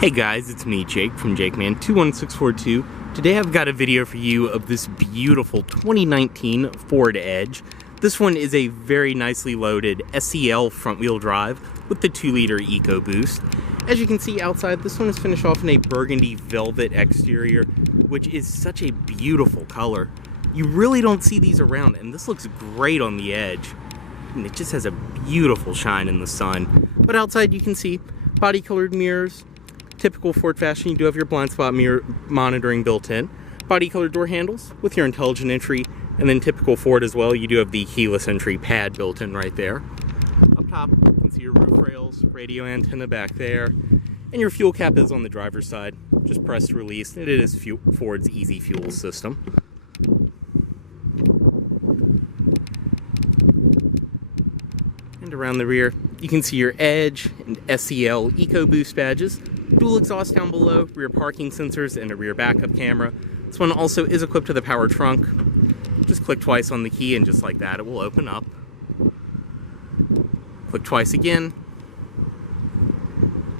Hey guys, it's me, Jake from JakeMan21642. Today I've got a video for you of this beautiful 2019 Ford Edge. This one is a very nicely loaded SEL front-wheel drive with the 2-liter Ecoboost. As you can see outside, this one is finished off in a burgundy velvet exterior, which is such a beautiful color. You really don't see these around, and this looks great on the edge. And it just has a beautiful shine in the sun. But outside you can see body-colored mirrors. Typical Ford fashion, you do have your blind spot mirror monitoring built in. Body-colored door handles with your intelligent entry, and then typical Ford as well, you do have the keyless entry pad built in right there. Up top, you can see your roof rails, radio antenna back there, and your fuel cap is on the driver's side. Just press to release, and it is Ford's Easy Fuel system. And around the rear, you can see your Edge and SEL Ecoboost badges. Dual exhaust down below, rear parking sensors, and a rear backup camera. This one also is equipped with a power trunk. Just click twice on the key and just like that it will open up. Click twice again,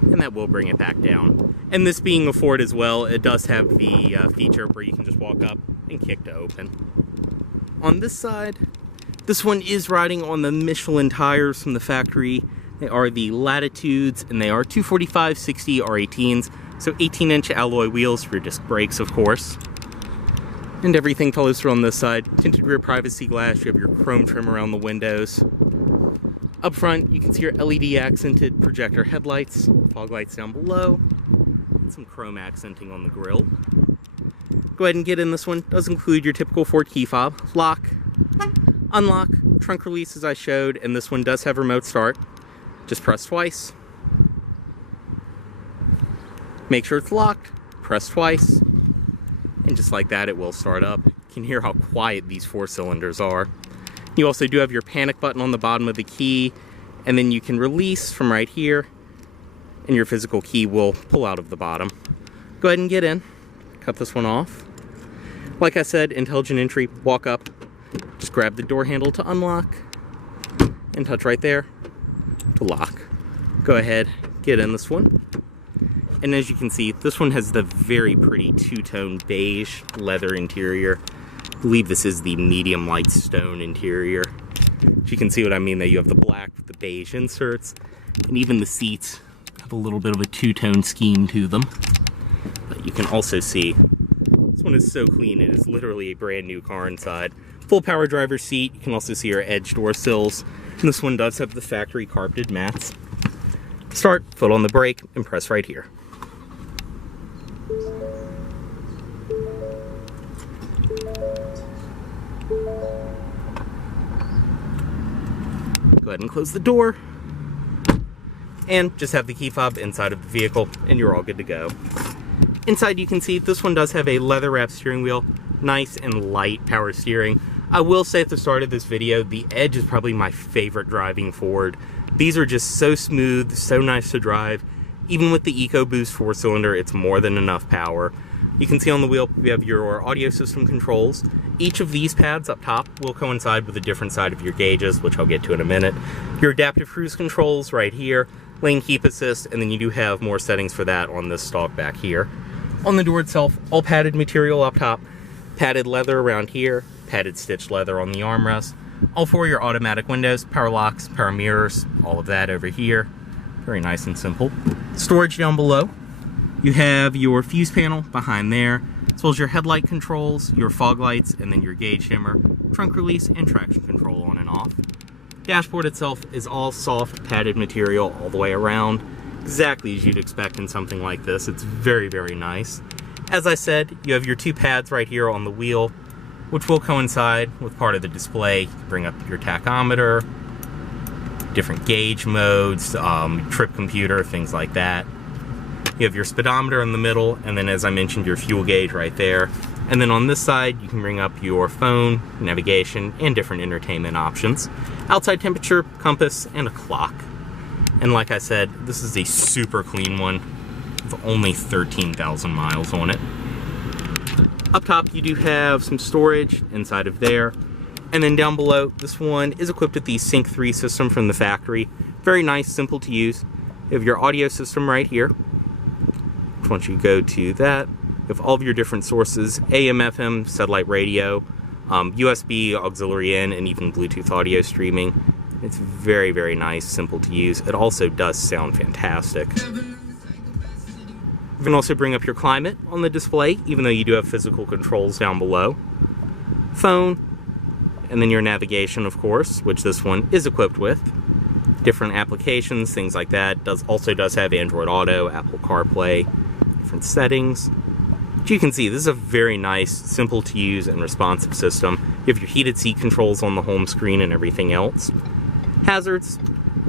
and that will bring it back down. And this being a Ford as well, it does have the feature where you can just walk up and kick to open. On this side, this one is riding on the Michelin tires from the factory. They are the Latitudes, and they are 245/60 R18s, so 18-inch alloy wheels for your disc brakes, of course. And everything follows through on this side. Tinted rear privacy glass, you have your chrome trim around the windows. Up front, you can see your LED accented projector headlights, fog lights down below, and some chrome accenting on the grille. Go ahead and get in this one. It does include your typical Ford key fob, lock, unlock, trunk release as I showed, and this one does have remote start. Just press twice. Make sure it's locked. Press twice. And just like that, it will start up. You can hear how quiet these 4 cylinders are. You also do have your panic button on the bottom of the key, and then you can release from right here, and your physical key will pull out of the bottom. Go ahead and get in. Cut this one off. Like I said, intelligent entry, walk up, just grab the door handle to unlock, and touch right there to lock. Go ahead, get in this one. And as you can see, this one has the very pretty two-tone beige leather interior. I believe this is the medium light stone interior. As you can see what I mean, that you have the black with the beige inserts, and even the seats have a little bit of a two-tone scheme to them. But you can also see, this one is so clean, it is literally a brand new car inside. Full power driver's seat. You can also see our Edge door sills. And this one does have the factory carpeted mats. Start, foot on the brake, and press right here. Go ahead and close the door. And just have the key fob inside of the vehicle, and you're all good to go. Inside you can see this one does have a leather wrapped steering wheel. Nice and light power steering. I will say at the start of this video, the Edge is probably my favorite driving Ford. These are just so smooth, so nice to drive. Even with the Ecoboost 4-cylinder, it's more than enough power. You can see on the wheel, we have your audio system controls. Each of these pads up top will coincide with a different side of your gauges, which I'll get to in a minute. Your adaptive cruise controls right here, lane keep assist, and then you do have more settings for that on this stalk back here. On the door itself, all padded material up top, padded leather around here, padded stitched leather on the armrest. All 4 of your automatic windows, power locks, power mirrors, all of that over here. Very nice and simple. Storage down below. You have your fuse panel behind there, as well as your headlight controls, your fog lights, and then your gauge dimmer, trunk release, and traction control on and off. Dashboard itself is all soft padded material all the way around, exactly as you'd expect in something like this. It's very, very nice. As I said, you have your 2 pads right here on the wheel, which will coincide with part of the display. You can bring up your tachometer, different gauge modes, trip computer, things like that. You have your speedometer in the middle, and then as I mentioned, your fuel gauge right there. And then on this side, you can bring up your phone, navigation, and different entertainment options. Outside temperature, compass, and a clock. And like I said, this is a super clean one with only 13,000 miles on it. Up top, you do have some storage inside of there. And then down below, this one is equipped with the Sync 3 system from the factory. Very nice, simple to use. You have your audio system right here. once you go to that, you have all of your different sources: AM, FM, satellite radio, USB, auxiliary in, and even Bluetooth audio streaming. It's very, very nice, simple to use. It also does sound fantastic. You can also bring up your climate on the display, even though you do have physical controls down below. Phone, and then your navigation, of course, which this one is equipped with. Different applications, things like that. Also does have Android Auto, Apple CarPlay, different settings. But you can see this is a very nice, simple to use and responsive system. You have your heated seat controls on the home screen and everything else. Hazards,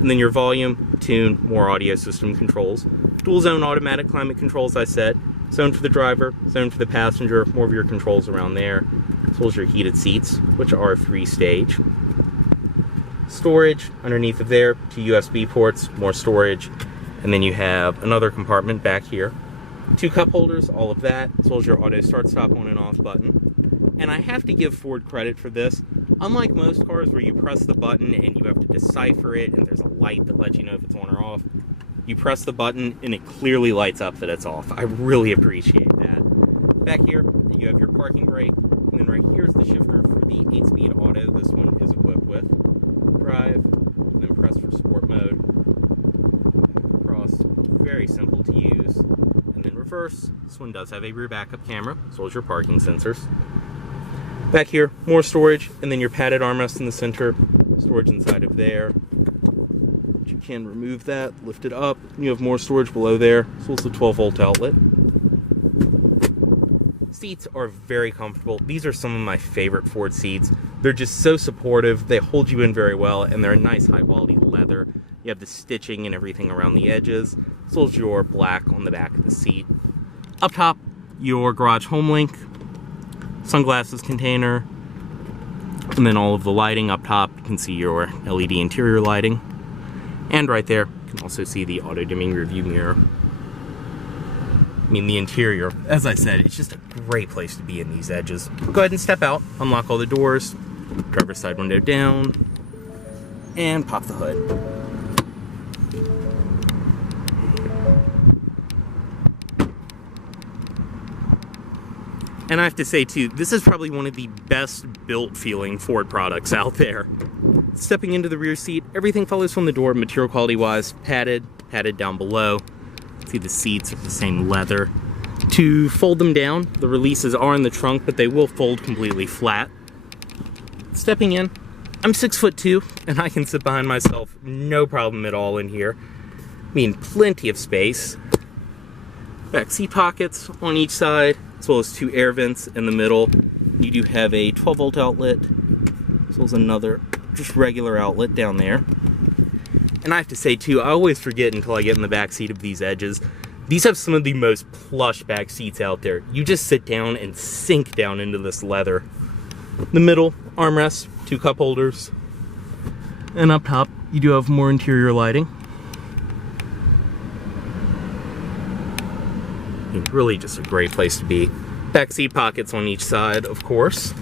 and then your volume, tune, more audio system controls. Dual zone automatic climate control, as I said. Zone for the driver, zone for the passenger, more of your controls around there. As well as your heated seats, which are 3-stage. Storage underneath of there, 2 USB ports, more storage. And then you have another compartment back here. 2 cup holders, all of that, as well as your auto start stop on and off button. And I have to give Ford credit for this. Unlike most cars where you press the button and you have to decipher it and there's a light that lets you know if it's on or off, you press the button and it clearly lights up that it's off. I really appreciate that. Back here, you have your parking brake, and then right here is the shifter for the 8-speed auto. This one is equipped with. Drive, and then press for sport mode. Back across, very simple to use. And then reverse. This one does have a rear backup camera, as well as your parking sensors. Back here, more storage, and then your padded armrest in the center. Storage inside of there. You can remove that, lift it up. You have more storage below there, as well as a 12-volt outlet. Seats are very comfortable. These are some of my favorite Ford seats. They're just so supportive. They hold you in very well, and they're a nice high-quality leather. You have the stitching and everything around the edges, as well as your black on the back of the seat. Up top, your garage home link, sunglasses container, and then all of the lighting up top. You can see your LED interior lighting. And right there, you can also see the auto-dimming rearview mirror. I mean, the interior, as I said, it's just a great place to be in these edges. Go ahead and step out, unlock all the doors, driver's side window down, and pop the hood. And I have to say too, this is probably one of the best built feeling Ford products out there. Stepping into the rear seat, everything follows from the door, material quality wise, padded down below. See the seats are the same leather. To fold them down, the releases are in the trunk, but they will fold completely flat. Stepping in, I'm 6'2", and I can sit behind myself, no problem at all in here. I mean, plenty of space. Back seat pockets on each side, as well as 2 air vents in the middle. You do have a 12-volt outlet, as well as another just regular outlet down there. And I have to say too, I always forget until I get in the back seat of these edges. These have some of the most plush back seats out there. You just sit down and sink down into this leather. The middle, armrest, 2 cup holders. And up top, you do have more interior lighting. Really just a great place to be. Back seat pockets on each side, of course.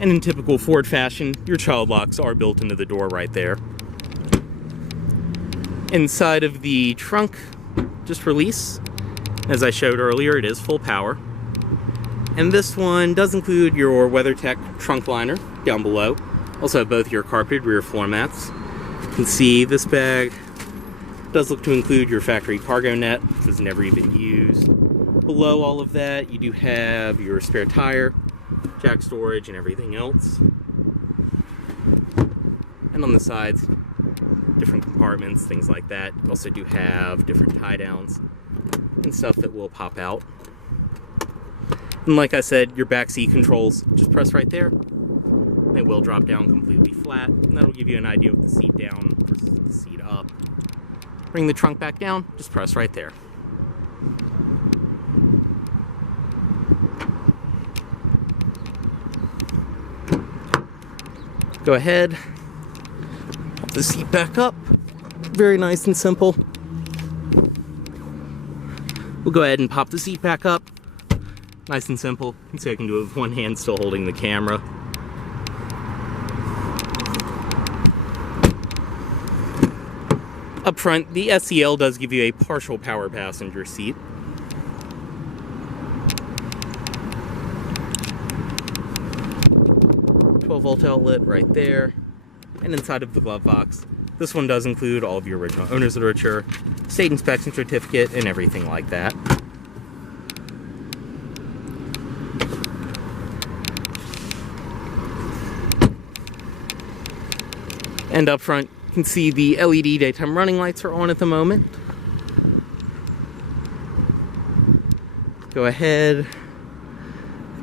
And in typical Ford fashion, your child locks are built into the door right there. Inside of the trunk, just release. As I showed earlier, it is full power. And this one does include your WeatherTech trunk liner down below. Also have both your carpeted rear floor mats. You can see this bag does look to include your factory cargo net, which was never even used. Below all of that, you do have your spare tire, jack storage, and everything else. And on the sides, different compartments, things like that. You also do have different tie downs and stuff that will pop out. And like I said, your back seat controls, just press right there. They will drop down completely flat, and that'll give you an idea with the seat down versus the seat up. Bring the trunk back down, just press right there. Go ahead, pop the seat back up. Very nice and simple. We'll go ahead and pop the seat back up. Nice and simple. You can see I can do it with one hand still holding the camera. Up front, the SEL does give you a partial power passenger seat. Volt outlet right there. And inside of the glove box, this one does include all of your original owner's literature, state inspection certificate, and everything like that. And up front, you can see the LED daytime running lights are on at the moment. Go ahead,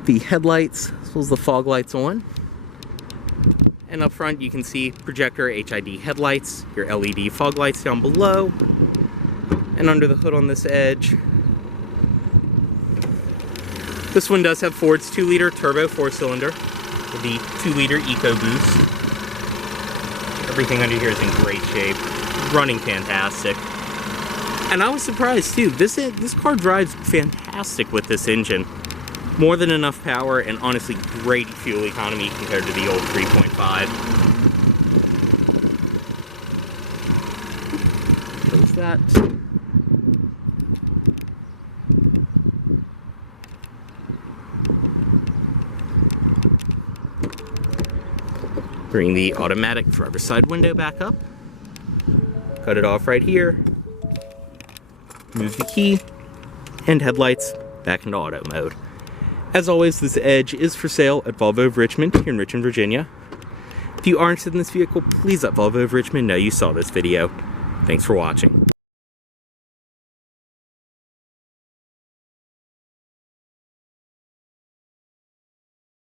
the headlights, as well as the fog lights on. And up front, you can see projector HID headlights, your LED fog lights down below, and under the hood on this edge. This one does have Ford's 2-liter turbo 4-cylinder with the 2-liter Ecoboost. Everything under here is in great shape, running fantastic. And I was surprised too, this car drives fantastic with this engine. More than enough power, and honestly great fuel economy compared to the old 3.5. Close that. Bring the automatic driver's side window back up. Cut it off right here. Move the key. And headlights back into auto mode. As always, this Edge is for sale at Volvo of Richmond here in Richmond, Virginia. If you are interested in this vehicle, please let Volvo of Richmond know you saw this video. Thanks for watching.